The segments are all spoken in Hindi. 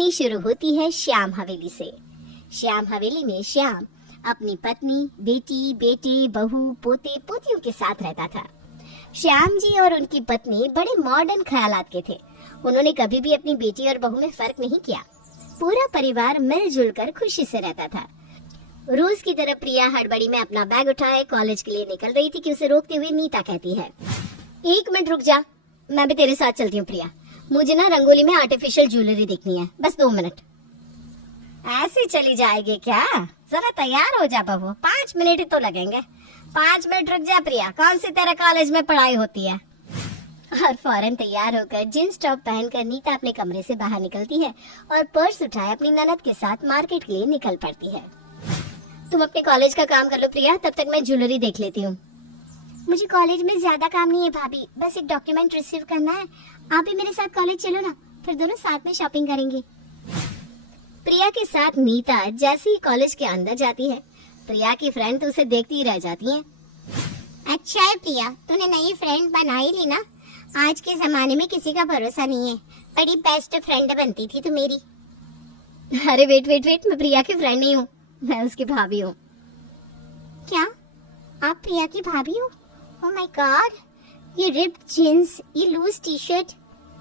कहानी शुरू होती है श्याम हवेली से। श्याम हवेली में श्याम अपनी पत्नी, बेटी, बेटे, बहू, पोते, पोतियों के साथ रहता था। श्याम जी और उनकी पत्नी बड़े मॉडर्न ख्यालात के थे। उन्होंने कभी भी अपनी बेटी और बहू में फर्क नहीं किया। पूरा परिवार मिलजुल कर खुशी से रहता था। रोज की तरह प्रिया हड़बड़ी में अपना बैग उठाए कॉलेज के लिए निकल रही थी कि उसे रोकते हुए नीता कहती है, 1 मिनट रुक जा, मैं भी तेरे साथ चलती हूँ प्रिया। मुझे ना रंगोली में आर्टिफिशियल ज्वेलरी देखनी है, बस 2 मिनट। ऐसे चली जाएगी क्या? जरा तैयार हो जा बहू, 5 मिनट ही तो लगेंगे। 5 मिनट रुक जा प्रिया, कौन सी तेरे कॉलेज में पढ़ाई होती है? और फौरन तैयार होकर जींस टॉप पहनकर नीता अपने कमरे से बाहर निकलती है और पर्स उठाए अपनी ननद के साथ मार्केट के लिए निकल पड़ती है। तुम अपने कॉलेज का काम कर लो प्रिया, तब तक मैं ज्वेलरी देख लेती हूँ। मुझे कॉलेज में ज्यादा काम नहीं है भाभी, बस एक डॉक्यूमेंट रिसीव करना है। आप भी मेरे साथ कॉलेज चलो ना, फिर दोनों साथ में शॉपिंग करेंगे। प्रिया के साथ नीता जैसे ही कॉलेज के अंदर जाती है, प्रिया की फ्रेंड तो उसे देखती ही रह जाती है। अच्छा है प्रिया, तूने नई फ्रेंड बना ही ली ना। आज के जमाने में किसी का भरोसा नहीं है। बड़ी बेस्ट फ्रेंड बनती थी तू मेरी। अरे वेट, मैं प्रिया की फ्रेंड नहीं हूँ, मैं उसकी भाभी हूँ। क्या आप प्रिया की भाभी हो? ओह माय गॉड, ये रिप्ड जींस, ये लूज टी शर्ट।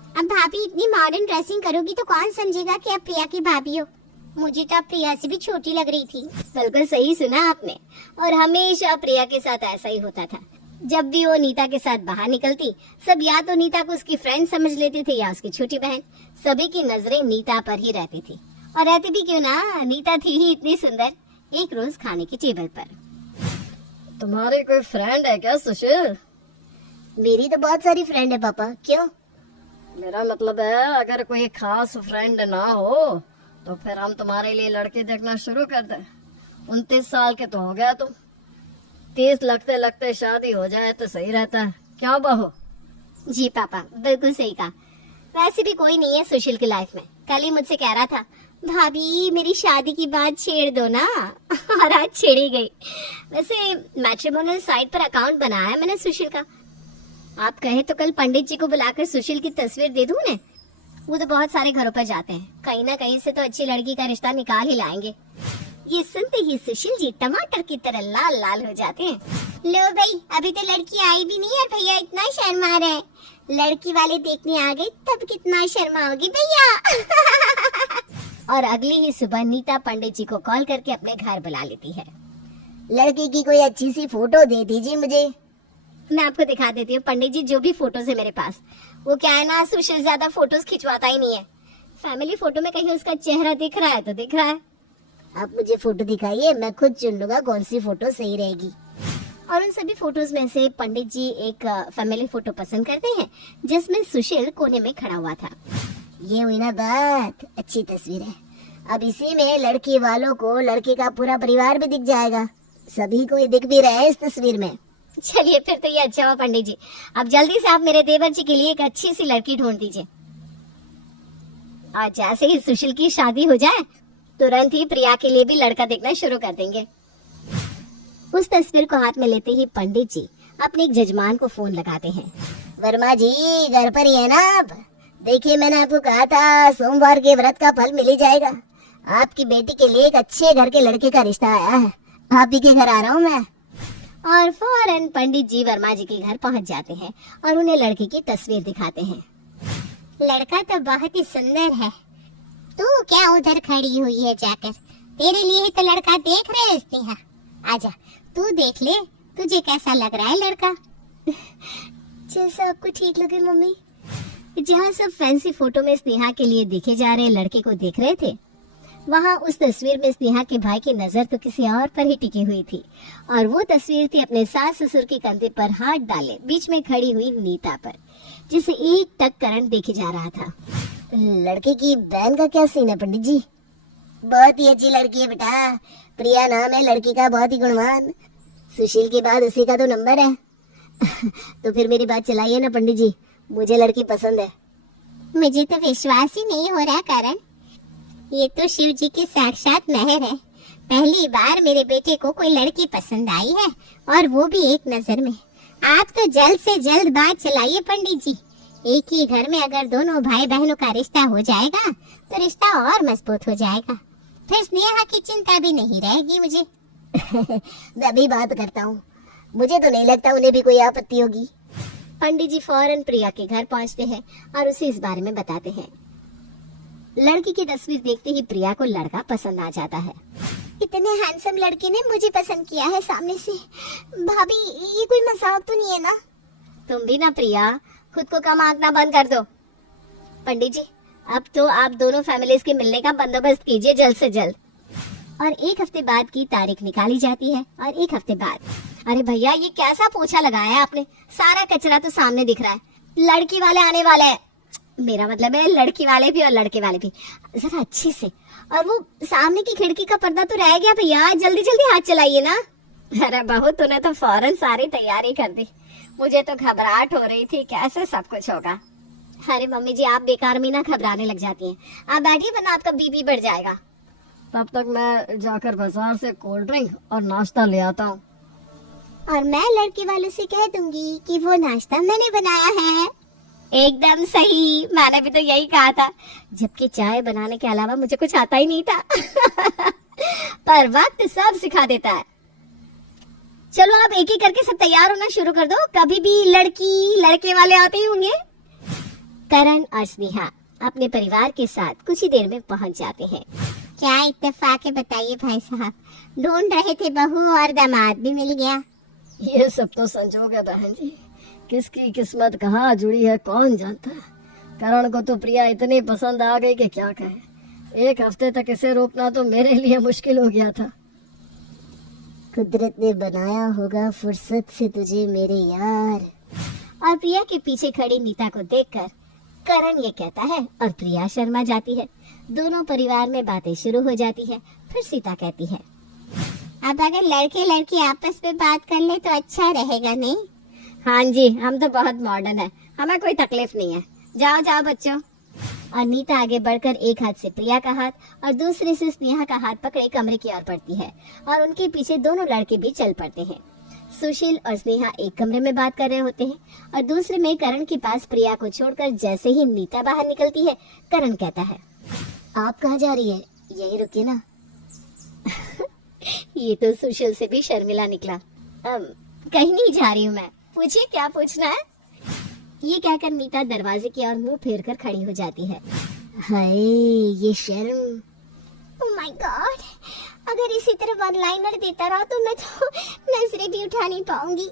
अब भाभी इतनी मॉडर्न ड्रेसिंग करोगी तो कौन समझेगा कि आप प्रिया की भाभी हो? मुझे तो आप प्रिया से भी छोटी लग रही थी। बिल्कुल सही सुना आपने। और हमेशा प्रिया के साथ ऐसा ही होता था। जब भी वो नीता के साथ बाहर निकलती, सब या तो नीता को उसकी फ्रेंड समझ लेते थे या उसकी छोटी बहन। सभी की नजरें नीता पर ही रहती थी, और रहती भी क्यों ना, नीता थी ही इतनी सुंदर। एक रोज खाने की टेबल पर, तुम्हारी कोई फ्रेंड है क्या सुशील? मेरी तो बहुत सारी फ्रेंड है पापा, क्यों? मेरा मतलब है अगर कोई खास फ्रेंड ना हो तो फिर हम तुम्हारे लिए लड़के देखना शुरू कर दें। 29 साल के तो हो गया तुम, 30 लगते लगते शादी हो जाए तो सही रहता है, क्या बहू? जी पापा, बिल्कुल सही कहा। वैसे भी कोई नहीं है सुशील की लाइफ में। कल ही मुझसे कह रहा था, भाभी मेरी शादी की बात छेड़ दो ना, और आज छेड़ी गई। वैसे मैट्रिमोनियल साइट पर अकाउंट बनाया है मैंने सुशील का। आप कहे तो कल पंडित जी को बुलाकर सुशील की तस्वीर दे दूं उन्हें। वो तो बहुत सारे घरों पर जाते हैं, कहीं ना कहीं से तो अच्छी लड़की का रिश्ता निकाल ही लाएंगे। ये सुनते ही सुशील जी टमाटर की तरह लाल लाल हो जाते हैं। लो भाई, अभी तो लड़की आई भी नहीं है, भैया इतना शर्मा रहे हैं। लड़की वाले देखने आ गए तब कितना शर्माओगी भैया। और अगली ही सुबह नीता पंडित जी को कॉल करके अपने घर बुला लेती है। लड़की की कोई अच्छी सी फोटो दे दीजिए मुझे। मैं आपको दिखा देती हूँ पंडित जी, जो भी फोटोज है मेरे पास। वो क्या है ना, सुशील ज्यादा फोटोज खिंचवाता ही नहीं है। फैमिली फोटो में कहीं उसका चेहरा दिख रहा है तो दिख रहा है। आप मुझे फोटो दिखाइए, मैं खुद चुन लूंगा कौन सी फोटो सही रहेगी। और उन सभी फोटोज में से पंडित जी एक फैमिली फोटो पसंद करते हैं, जिसमें सुशील कोने में खड़ा हुआ था। ये हुई ना बात, अच्छी तस्वीर है। अब इसी में लड़की वालों को लड़के का पूरा परिवार भी दिख जाएगा। सभी को ये दिख भी रहा है इस तस्वीर में। चलिए फिर तो ये अच्छा हुआ पंडित जी। अब जल्दी से आप मेरे देवर जी के लिए एक अच्छी सी लड़की ढूंढ दीजिए। और जैसे ही सुशील की शादी हो जाए, तुरंत ही प्रिया के लिए भी लड़का देखना शुरू कर देंगे। उस तस्वीर को हाथ में लेते ही पंडित जी अपने एक जजमान को फोन लगाते हैं। वर्मा जी घर पर ही है ना आप? देखिए मैंने आपको कहा था सोमवार के व्रत का फल मिल ही जाएगा। आपकी बेटी के लिए एक अच्छे घर के लड़के का रिश्ता आया है, आप ही के घर आ रहा हूँ मैं। और फौरन पंडित जी वर्मा जी के घर पहुँच जाते हैं और उन्हें लड़के की तस्वीर दिखाते हैं। लड़का तो बहुत ही सुंदर है, तू क्या उधर खड़ी हुई है जाकर? तेरे लिए ही तो लड़का देख रहे हैं स्नेहा। आजा तू देख ले, तुझे कैसा लग रहा है लड़का? जैसा आपको ठीक लगे मम्मी। जहाँ सब फैंसी फोटो में स्नेहा के लिए देखे जा रहे लड़के को देख रहे थे, वहाँ उस तस्वीर में स्नेहा के भाई की नजर तो किसी और पर ही टिकी हुई थी। और वो तस्वीर थी अपने सास ससुर के कंधे पर हाथ डाले बीच में खड़ी हुई नीता पर, जिसे एक टक करंट देखे जा रहा था। लड़के की बहन का क्या सीन है पंडित जी? बहुत ही अच्छी लड़की है बेटा, प्रिया नाम है लड़की का, बहुत ही गुणवान। सुशील के बाद उसी का तो नंबर है। तो फिर मेरी बात चलाइए ना पंडित जी, मुझे लड़की पसंद है। मुझे तो विश्वास ही नहीं हो रहा करण, ये तो शिव जी की साक्षात मेहर है। पहली बार मेरे बेटे को कोई लड़की पसंद आई है, और वो भी एक नजर में। आप तो जल्द से जल्द बात चलाइए पंडित जी। एक ही घर में अगर दोनों भाई बहनों का रिश्ता हो जाएगा तो रिश्ता और मजबूत हो जाएगा। फिर स्नेहा की चिंता भी नहीं रहेगी मुझे। मैं भी बात करता हूँ, मुझे तो नहीं लगता उन्हें भी कोई आपत्ति होगी। पंडित जी फौरन प्रिया के घर पहुंचते हैं और उसे इस बारे में बताते हैं। लड़की की तस्वीर देखते ही प्रिया को लड़का पसंद आ जाता है। इतने हैंडसम लड़के ने मुझे पसंद किया है सामने से। भाभी, ये कोई मजाक तो नहीं है ना? तुम भी ना प्रिया, खुद को कम आंकना बंद कर दो। पंडित जी, अब तो आप दोनों फैमिलीज के मिलने का बंदोबस्त कीजिए जल्द से जल्द। और 1 हफ्ते बाद की तारीख निकाली जाती है। और 1 हफ्ते बाद, अरे भैया ये कैसा पोछा लगाया है आपने? सारा कचरा तो सामने दिख रहा है। लड़की वाले आने वाले हैं, मेरा मतलब है लड़की वाले भी और लड़के वाले भी, जरा अच्छे से। और वो सामने की खिड़की का पर्दा तो रह गया भैया, जल्दी जल्दी हाथ चलाइए ना। अरे बहू, तूने तो फौरन सारी तैयारी कर दी, मुझे तो घबराहट हो रही थी कैसे सब कुछ होगा। अरे मम्मी जी, आप बेकार में ना घबराने लग जाती हैं। आप बैठिए वरना आपका बीपी बढ़ जाएगा। तब तक मैं जाकर बाजार से कोल्ड ड्रिंक और नाश्ता ले आता हूँ। और मैं लड़के वालों से कह दूंगी कि वो नाश्ता मैंने बनाया है। एकदम सही, मैंने भी तो यही कहा था, जबकि चाय बनाने के अलावा मुझे कुछ आता ही नहीं था। पर वक्त सब सिखा देता है। चलो आप एक एक करके सब तैयार होना शुरू कर दो, कभी भी लड़की लड़के वाले आते ही होंगे। करण और स्नेहा अपने परिवार के साथ कुछ ही देर में पहुंच जाते हैं। क्या इत्तेफाक है बताइए भाई साहब, ढूंढ रहे थे बहू और दामाद भी मिल गया। ये सब तो संजोग है बहन जी, किसकी किस्मत कहाँ जुड़ी है कौन जानता है। करण को तो प्रिया इतनी पसंद आ गई कि क्या कहे। 1 हफ्ते तक इसे रोकना तो मेरे लिए मुश्किल हो गया था। कुदरत ने बनाया होगा फुर्सत से तुझे मेरे यार। और प्रिया के पीछे खड़ी नीता को देखकर करण ये कहता है और प्रिया शर्मा जाती है। दोनों परिवार में बातें शुरू हो जाती है। फिर सीता कहती है, अब अगर लड़के लड़की आपस में बात कर ले तो अच्छा रहेगा नहीं? हाँ जी, हम तो बहुत मॉडर्न है, हमें कोई तकलीफ नहीं है। जाओ जाओ बच्चों। और नीता आगे बढ़कर एक हाथ से प्रिया का हाथ और दूसरे से स्नेहा का हाथ पकड़े कमरे की ओर बढ़ती है और उनके पीछे दोनों लड़के भी चल पड़ते हैं। सुशील और स्नेहा एक कमरे में बात कर रहे होते हैं और दूसरे में करण के पास प्रिया को छोड़कर जैसे ही नीता बाहर निकलती है, करण कहता है, आप कहाँ जा रही है? यही रुकिए ना। ये तो सुशील से भी शर्मिला निकला। कहीं नहीं जा रही हूँ मैं, पूछिए क्या पूछना है। ये कहकर नीता दरवाजे की ओर मुंह फेर कर खड़ी हो जाती है। हाय ये शर्म। ओह माय गॉड, अगर इसी तरह वन लाइनर देता रहा तो मैं तो नजरें भी उठा नहीं पाऊंगी।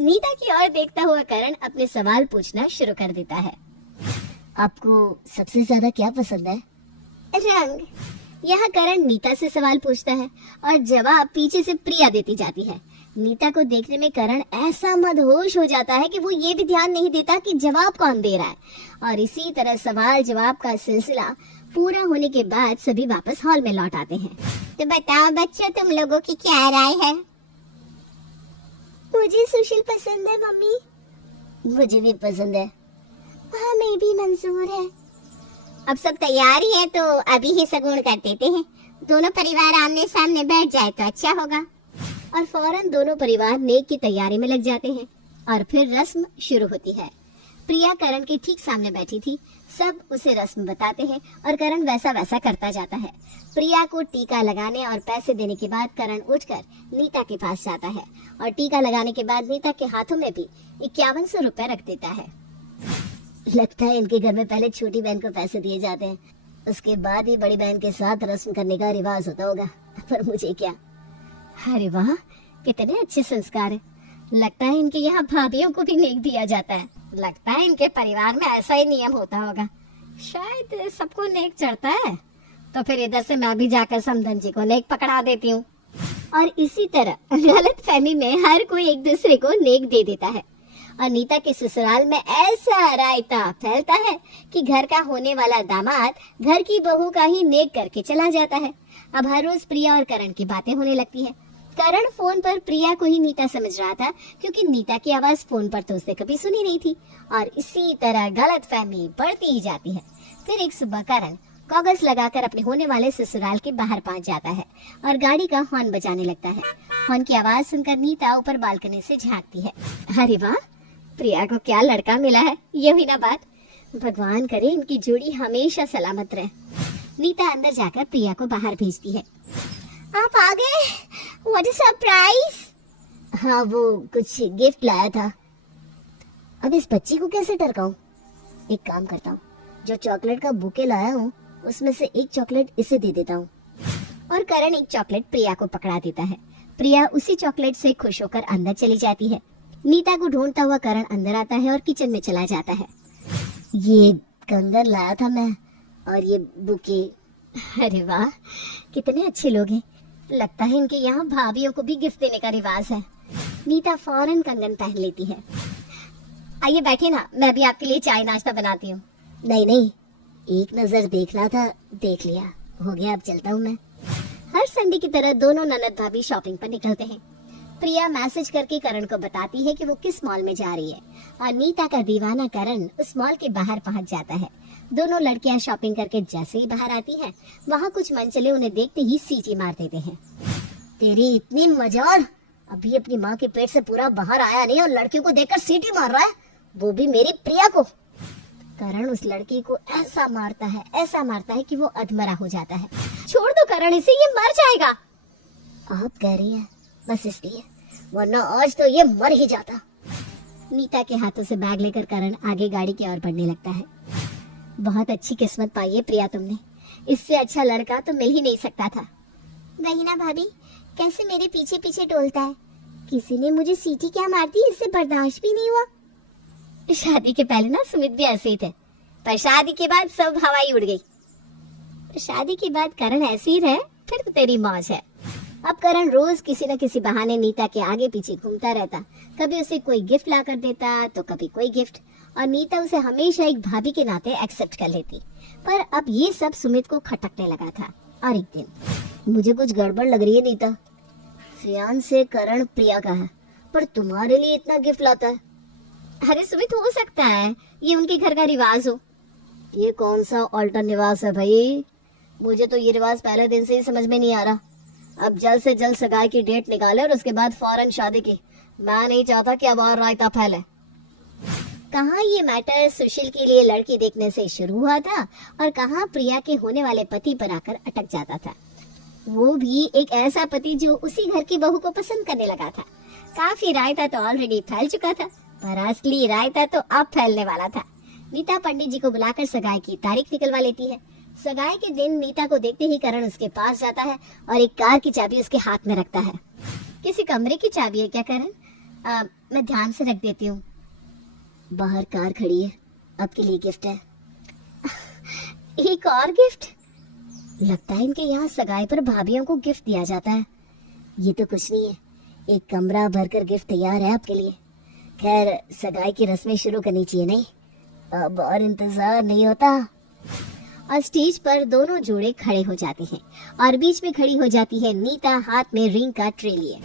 नीता की ओर देखता हुआ करण अपने सवाल पूछना शुरू कर देता है। आपको सबसे ज्यादा क्या पसंद है? रंग। यहाँ करण नीता से सवाल पूछता है और जवाब पीछे से प्रिया देती जाती है। नीता को देखने में करण ऐसा मदहोश हो जाता है कि वो ये भी ध्यान नहीं देता कि जवाब कौन दे रहा है। और इसी तरह सवाल जवाब का सिलसिला पूरा होने के बाद सभी वापस हॉल में लौट आते हैं। तो बताओ बच्चों, तुम लोगों की क्या राय है? मुझे सुशील पसंद है मम्मी। मुझे भी पसंद है। हमें भी मंजूर है। अब सब तैयार ही है तो अभी ही सगुन कर देते हैं। दोनों परिवार आमने सामने बैठ जाए तो अच्छा होगा। और फौरन दोनों परिवार नेक की तैयारी में लग जाते हैं और फिर रस्म शुरू होती है। प्रिया करण के ठीक सामने बैठी थी। सब उसे रस्म बताते हैं और करण वैसा वैसा करता जाता है। प्रिया को टीका लगाने और पैसे देने के बाद करण उठकर नीता के पास जाता है और टीका लगाने के बाद नीता के हाथों में भी 5100 रुपए रख देता है। लगता है इनके घर में पहले छोटी बहन को पैसे दिए जाते हैं, उसके बाद ही बड़ी बहन के साथ रस्म करने का रिवाज होता होगा। पर मुझे क्या। अरे वाह, कितने अच्छे संस्कार है। लगता है इनके यहाँ भाभीियों को भी नेक दिया जाता है। लगता है इनके परिवार में ऐसा ही नियम होता होगा। शायद सबको नेक चढ़ता है, तो फिर इधर से मैं भी जाकर समधन जी को नेक पकड़ा देती हूँ। और इसी तरह गलत फहमी में हर कोई एक दूसरे को नेक दे देता है। और नीता के ससुराल में ऐसा रायता फैलता है कि घर का होने वाला दामाद घर की बहू का ही नेक करके चला जाता है। अब हर रोज प्रिया और करण की बातें होने लगती है। करण फोन पर प्रिया को ही नीता समझ रहा था, क्योंकि नीता की आवाज फोन पर तो उसने कभी सुनी नहीं थी। और इसी तरह गलतफहमी बढ़ती ही जाती है। फिर एक सुबह करण कागज लगाकर अपने होने वाले ससुराल के बाहर पहुंच जाता है और गाड़ी का हॉर्न बजाने लगता है। हॉर्न की आवाज सुनकर नीता ऊपर बालकनी से झांकती है। अरे वाह, प्रिया को क्या लड़का मिला है। ये हुई ना बात। भगवान करे इनकी जोड़ी हमेशा सलामत रहे। नीता अंदर जाकर प्रिया को बाहर भेजती है। आप आ गए? What a surprise. हाँ, वो कुछ गिफ्ट लाया था। अब इस बच्ची को कैसे टरकाऊं? एक काम करता हूँ, जो चॉकलेट का बुके लाया हूँ उसमें से एक चॉकलेट इसे दे देता हूँ। और करण एक चॉकलेट प्रिया को पकड़ा देता है। प्रिया उसी चॉकलेट से खुश होकर अंदर चली जाती है। नीता को ढूंढता हुआ करण अंदर आता है और किचन में चला जाता है। ये कंगन लाया था मैं, और ये बुके। अरे वाह, कितने अच्छे लोग हैं। लगता है इनके यहाँ भाभीयों को भी गिफ्ट देने का रिवाज है। नीता फौरन कंगन पहन लेती है। आइए बैठिए ना, मैं भी आपके लिए चाय नाश्ता बनाती हूँ। नहीं, एक नजर देखना था, देख लिया, हो गया, अब चलता हूँ मैं। हर संडे की तरह दोनों ननद भाभी शॉपिंग पर निकलते हैं। प्रिया मैसेज करके करण को बताती है कि वो किस मॉल में जा रही है, और नीता का दीवाना करण उस मॉल के बाहर पहुंच जाता है। दोनों लड़कियां शॉपिंग करके जैसे ही बाहर आती हैं, वहाँ कुछ मनचले उन्हें देखते ही सीटी मार देते हैं। तेरी इतनी मजाल, अभी अपनी माँ के पेट से पूरा बाहर आया नहीं और लड़कियों को देखकर सीटी मार रहा है, वो भी मेरी प्रिया को। करण उस लड़की को ऐसा मारता है कि वो अधमरा हो जाता है। छोड़ दो करण इसे, ये मर जाएगा। आप कह रही है बस इसलिए, वरना आज तो ये मर ही जाता। नीता के हाथों से बैग लेकर करण आगे गाड़ी की ओर बढ़ने लगता है। बहुत अच्छी किस्मत पाई है प्रिया तुमने, इससे अच्छा लड़का तो मिल ही नहीं सकता था। वही ना भाभी, कैसे मेरे पीछे पीछे टोलता है। किसी ने मुझे सीटी क्या मार दी, इससे बर्दाश्त भी नहीं हुआ। शादी के पहले ना सुमित भी ऐसे ही थे, पर शादी के बाद सब हवाई उड़ गई। शादी के बाद करण ऐसे ही रहे, फिर तो तेरी मौज है। अब करण रोज किसी न किसी बहाने नीता के आगे पीछे घूमता रहता। कभी उसे कोई गिफ्ट ला कर देता तो कभी कोई गिफ्ट, और नीता उसे हमेशा एक भाभी के नाते एक्सेप्ट कर लेती। पर अब ये सब सुमित को खटकने लगा था। और एक दिन, मुझे कुछ गड़बड़ लग रही है नीता, फियान से करण प्रिया का है, पर तुम्हारे लिए इतना गिफ्ट लाता है। अरे सुमित, हो सकता है ये उनके घर का रिवाज हो। ये कौन सा ऑल्टर रिवाज है भाई, मुझे तो ये रिवाज पहले दिन से ही समझ में नहीं आ रहा। अब जल्द से जल्द सगाई की डेट निकाले और उसके बाद फौरन शादी की। मैं नहीं चाहता कि अब और रायता फैले। कहाँ ये मैटर सुशील के लिए लड़की देखने से शुरू हुआ था, और कहाँ प्रिया के होने वाले पति पर आकर अटक जाता था। वो भी एक ऐसा पति जो उसी घर की बहू को पसंद करने लगा था। काफी रायता तो ऑलरेडी फैल चुका था, पर असली रायता तो अब फैलने वाला था। नीता पंडित जी को बुलाकर सगाई की तारीख निकलवा लेती है। सगाई के दिन नीता को देखते ही करण उसके पास जाता है और एक कार की चाबी उसके हाथ में रखता है। किसी कमरे की चाबी है क्या करण? मैं ध्यान से रख देती हूँ। बाहर कार खड़ी है, आपके लिए गिफ्ट है। एक और गिफ्ट? लगता है इनके यहाँ सगाई पर भाभियों को गिफ्ट दिया जाता है। ये तो कुछ नहीं है, एक कमरा भरकर गिफ्ट तैयार है आपके लिए। खैर, सगाई की रस्में शुरू करनी चाहिए नहीं? अब और इंतजार नहीं होता। और स्टेज पर दोनों जोड़े खड़े हो जाते हैं और बीच में खड़ी हो जाती है नीता, हाथ में रिंग का ट्रे लिए।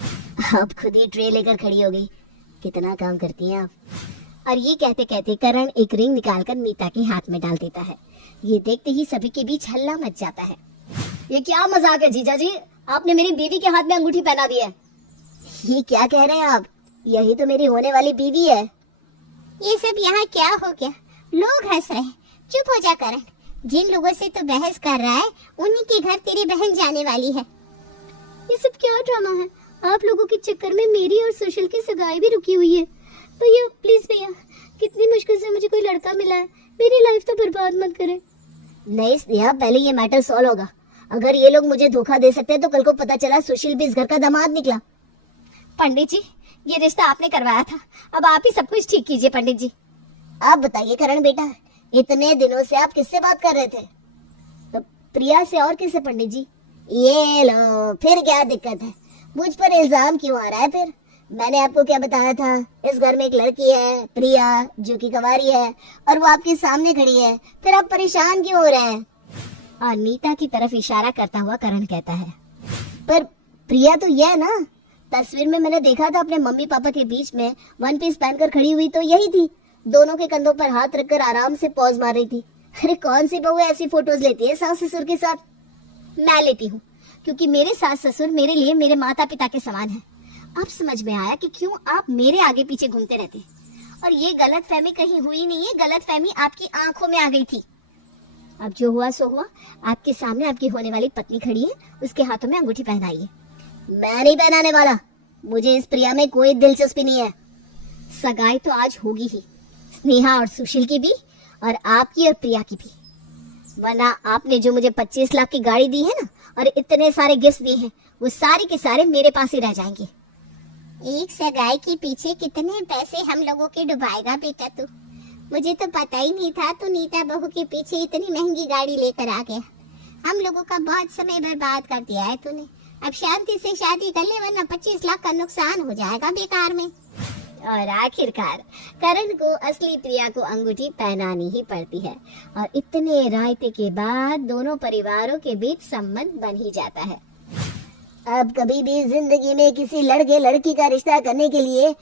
अब खुद ही ट्रे लेकर खड़ी हो गई, कितना काम करती हैं आप। और ये कहते कहते करण एक रिंग निकालकर नीता के हाथ में डाल देता है। ये देखते ही सभी के बीच हल्ला मच जाता है। ये क्या मजाक है जीजा जी, आपने मेरी बीवी के हाथ में अंगूठी पहना दी है। ये क्या कह रहे हैं आप, यही तो मेरी होने वाली बीवी है। ये सब यहाँ क्या हो गया, लोग हंस रहे हैं, चुप हो जा करण। जिन लोगों से तो बहस कर रहा है उन्हीं के घर तेरी बहन जाने वाली है। ये सब क्या ड्रामा है, आप लोगों के चक्कर में मेरी और सुशील की सगाई भी रुकी हुई है। भैया प्लीज भैया, कितनी मुश्किल से मुझे कोई लड़का मिला है, मेरी लाइफ तो बर्बाद मत करे। नहीं स्नेहा, पहले ये मैटर सॉल्व होगा। अगर ये लोग मुझे धोखा दे सकते हैं तो कल को पता चला सुशील भी इस घर का दामाद निकला। पंडित जी, ये रिश्ता आपने करवाया था, अब आप ही सब कुछ ठीक कीजिए। पंडित जी आप बताइए करण बेटा, इतने दिनों से आप किससे बात कर रहे थे? तो प्रिया से, और किससे पंडित जी? ये लो, फिर क्या दिक्कत है, मुझ पर इल्जाम क्यों आ रहा है? फिर मैंने आपको क्या बताया था, इस घर में एक लड़की है प्रिया जो कि कुंवारी है और वो आपके सामने खड़ी है, फिर आप परेशान क्यों हो रहे हैं? और नीता की तरफ इशारा करता हुआ करण कहता है, पर प्रिया तो यह है ना, तस्वीर में मैंने देखा था अपने मम्मी पापा के बीच में वन पीस पहनकर खड़ी हुई तो यही थी, दोनों के कंधों पर हाथ रखकर आराम से पॉज मार रही थी। अरे कौन सी बहू ऐसी फोटोज लेती है सास ससुर के साथ? मैं लेती हूँ, क्योंकि मेरे सास ससुर मेरे लिए मेरे माता पिता के समान है। अब समझ में आया कि क्यों आप मेरे आगे पीछे घूमते रहते। और ये गलत फहमी कहीं हुई नहीं है, गलत फहमी आपकी आंखों में आ गई थी। अब जो हुआ सो हुआ। आपके सामने आपकी होने वाली पत्नी खड़ी है, उसके हाथों में अंगूठी पहनाइए। मैं नहीं पहनाने वाला, मुझे इस प्रिया में कोई दिलचस्पी नहीं है। सगाई तो आज होगी ही, स्नेहा और सुशील की भी, और आपकी और प्रिया की भी। वरना आपने जो मुझे 25 लाख की गाड़ी दी है ना, और इतने सारे गिफ्ट दिए हैं, वो सारे के सारे मेरे पास ही रह जाएंगे। एक सगाई के पीछे कितने पैसे हम लोगों के डुबाएगा बेटा तू? मुझे तो पता ही नहीं था तू नीता बहू के पीछे इतनी महंगी गाड़ी लेकर आ गया। हम लोगों का बहुत समय बर्बाद कर दिया है तूने। अब शांति से शादी कर ले, वरना 25 लाख का नुकसान हो जाएगा बेकार में। और आखिरकार करण को असली प्रिया को अंगूठी पहनानी ही पड़ती है, और इतने रायते के बाद दोनों परिवारों के बीच संबंध बन ही जाता है। अब कभी भी जिंदगी में किसी लड़के लड़की का रिश्ता करने के लिए